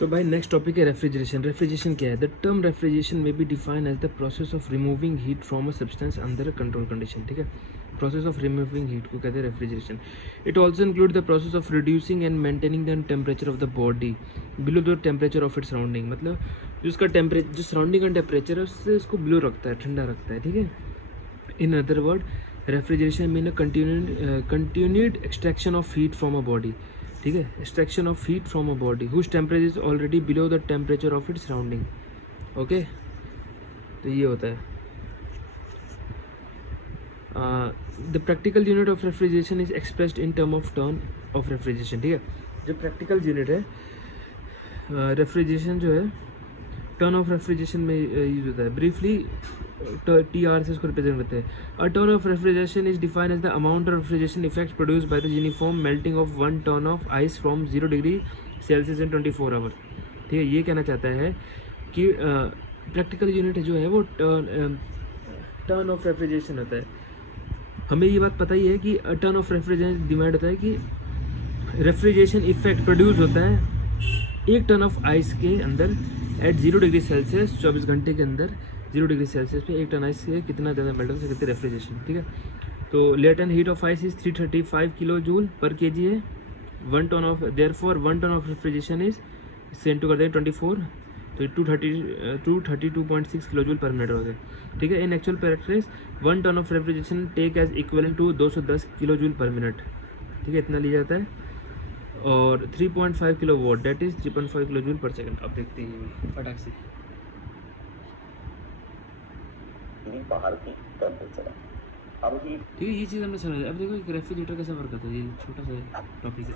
तो भाई next topic है रेफ्रिजरेशन। रेफ्रिजरेशन क्या है? द टर्म रेफ्रिजरेशन में be define as the process of removing heat from a substance under a control condition. ठीक है, प्रोसेस ऑफ रिमूविंग हीट को कहते हैं refrigeration. It also include the process of reducing and maintaining the temperature of the body below the temperature of it surrounding. मतलब जो उसका temperature, जो surrounding का टेम्परेचर है उससे उसको बिलो रखता है, ठंडा रखता है। ठीक है, in other word refrigeration mean a continued extraction of heat from a body. ठीक है, extraction of heat from a body whose temperature is already below the temperature of it surrounding. Okay, तो ये होता है। The practical unit of refrigeration is expressed in term of turn of refrigeration. ठीक है, जो practical unit है refrigeration जो है टर्न ऑफ रेफ्रिजरेशन में यूज होता है। ब्रीफली TR से इसको रिप्रेजेंट करते हैं। A turn of refrigeration is defined as the amount of refrigeration effect produced by the uniform melting of 1 ton of ice from 0 degree Celsius in 24 hour. ठीक है, ये कहना चाहता है कि प्रैक्टिकल यूनिट जो है वो टर्न ऑफ रेफ्रिजरेशन होता है। हमें ये बात पता ही है कि टर्न ऑफ रेफ्रिजरेशन डिमांड होता है कि रेफ्रिजरेशन इफेक्ट प्रोड्यूस होता है 1 टन ऑफ आइस के अंदर एट 0 डिग्री सेल्सियस 24 घंटे के अंदर 0 डिग्री सेल्सियस पे 1 टन आइस से कितना ज़्यादा मेल्ट हो सकती है रेफ्रिजरेशन। ठीक है, तो latent heat of ice is 335 kilojoule per K G. 1 ton of therefore 1 ton of refrigeration is इससे इंटू कर दें 24, तो 232.6 किलो जूल पर मिनट हो गए। ठीक है, in actual practice 1 ton of refrigeration take as equivalent to 210 kilojoule per minute. ठीक है, इतना लिया जाता है। और 3.5 kilowatt that is 3.5 kilojoule per second. अब देखते हैं फटाक से बाहर की टेम्परेचर है। अब ही ठीक है, ये चीज़ हमने समझ। अब देखो एक रेफ्रिजरेटर कैसा वर्क करता है, ये छोटा सा टॉपिक है।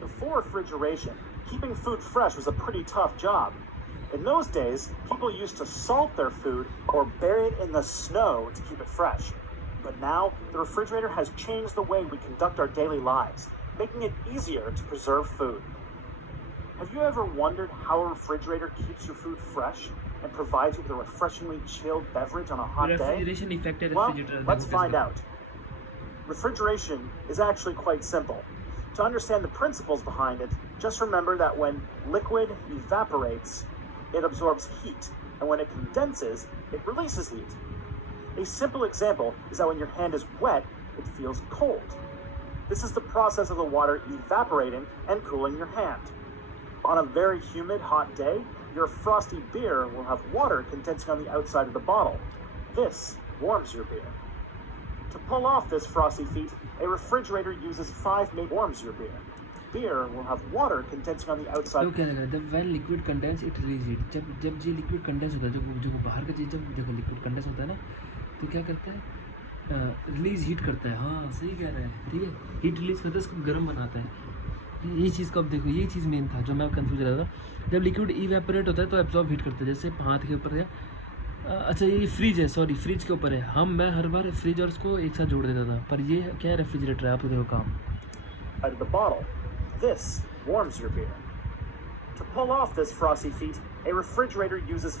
Before refrigeration, keeping food fresh was a pretty tough job. In those days, people used to salt their food or bury it in the snow to keep it fresh. But now, the refrigerator has changed the way we conduct our daily lives, making it easier to preserve food. Have you ever wondered how a refrigerator keeps your food fresh and provides you with a refreshingly chilled beverage on a hot day? Refrigeration effect है Well, refrigerator. let's find out. Refrigeration is actually quite simple. To understand the principles behind it, just remember that when liquid evaporates, it absorbs heat, and when it condenses, it releases heat. A simple example is that when your hand is wet, it feels cold. This is the process of the water evaporating and cooling your hand. On a very humid, hot day, your frosty beer will have water condensing on the outside of the bottle. This warms your beer. To pull off this frosty feat, a refrigerator uses 5 main warms your beer. Beer will have water condensing on the तो outside. क्या लग रहा है? जब when liquid condense it release heat. जब ये liquid condense होता है, जो बाहर का चीज़, जब देखो लिक्विड कंडेंस होता है ना, तो क्या करता है? रिलीज हीट करता है। हाँ, सही कह रहा है। ठीक है, हीट रिलीज करता है, इसको गर्म बनाता है। ये चीज़ को अब देखो, ये चीज़ मेन था जो मैं कंफ्यूज रहा था। जब लिक्विड इवेपोरेट होता है तो एब्जॉर्ब हीट करता है, जैसे हाथ के ऊपर है। अच्छा, ये फ्रिज है, सॉरी फ्रिज के ऊपर है। मैं हर बार फ्रिज और उसको एक साथ जोड़ देता था, पर ये क्या है? रेफ्रिजरेटर है। आप देखो काम Out of the bottle. This warms your beer. To pull off this frosty feat, a refrigerator uses